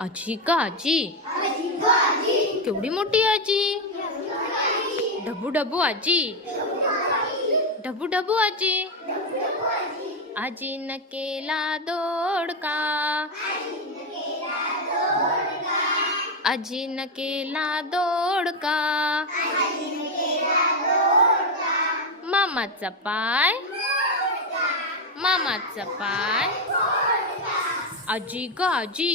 आजी का आजी केवढी मोठी आजी डबू डबू आजी डबू डबू आजी न केला दोडका न केला दोडका मामाचा पाय मामाचा पाय आजी ग आजी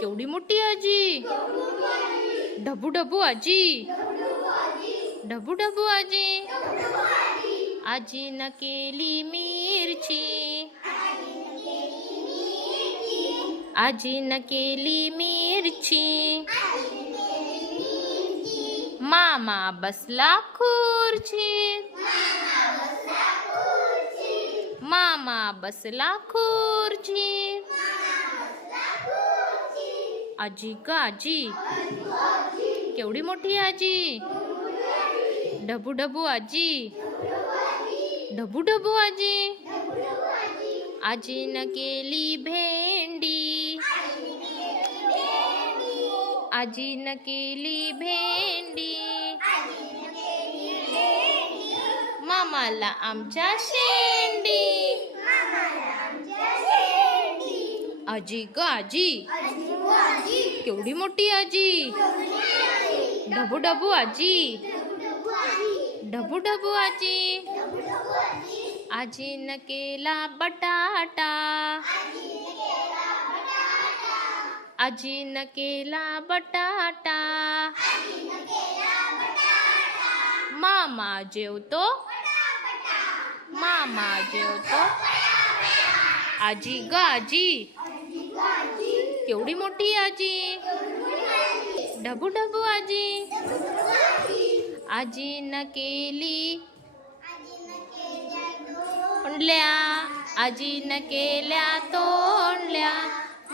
केवड़ी मोटी आज डबू डबू आज डबू डबू आज आज नकेली मिर्ची आज नकेली मिर्ची मामा बसला खुर्ची मामा बसला खुर्ची आजी ग आजी केवढी मोठी आजी ढबू ढबू आजी ढबू ढबू आजी आजीनं केली भेंडी आजीनं केली भेंडी मामाला आमच्या शेंडी आजी ग आजी केवढी मोठी आजी ढबू ढबू आजी ढबू ढबू आजी आजीनं केला बटाटा आजीनं केला बटाटा मामा जेवतो मामा जेवतो आजी ग आजी केवढी मोठी आजी डबू डबू आजी न केली आजी न केल्या तोंडल्या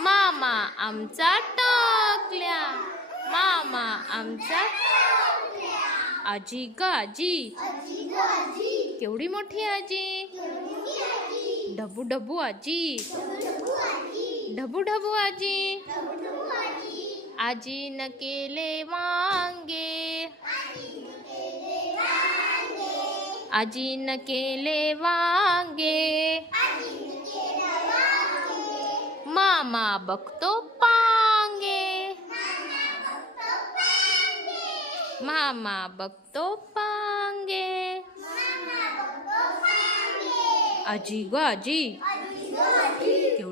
मामा आमचा टाकल्या मामा आमचा आजी का आजी केवढी मोठी आजी डबू डबू आजी ढबू ढबू आजी आजी नकेले मांगे आजी नकेले वांगे मामा बक्तो पांगे मामा बक्तो पांगे आजी ग आजी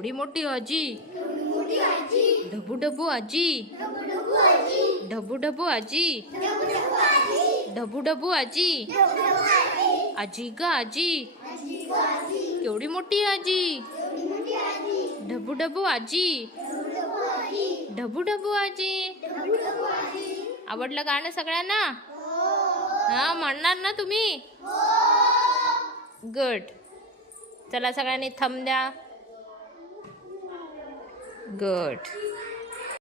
एवढी मोठी आजी ढबू ढबू आजी ढबू ढबू आजी ढबू ढबू आजी आजी ग आजी केवढी मोठी आजी ढबू ढबू आजी ढबू ढबू आजी आवडलं गाणं सगळ्यांना हा म्हणणार ना तुम्ही गट चला सगळ्यांनी थंब द्या Good.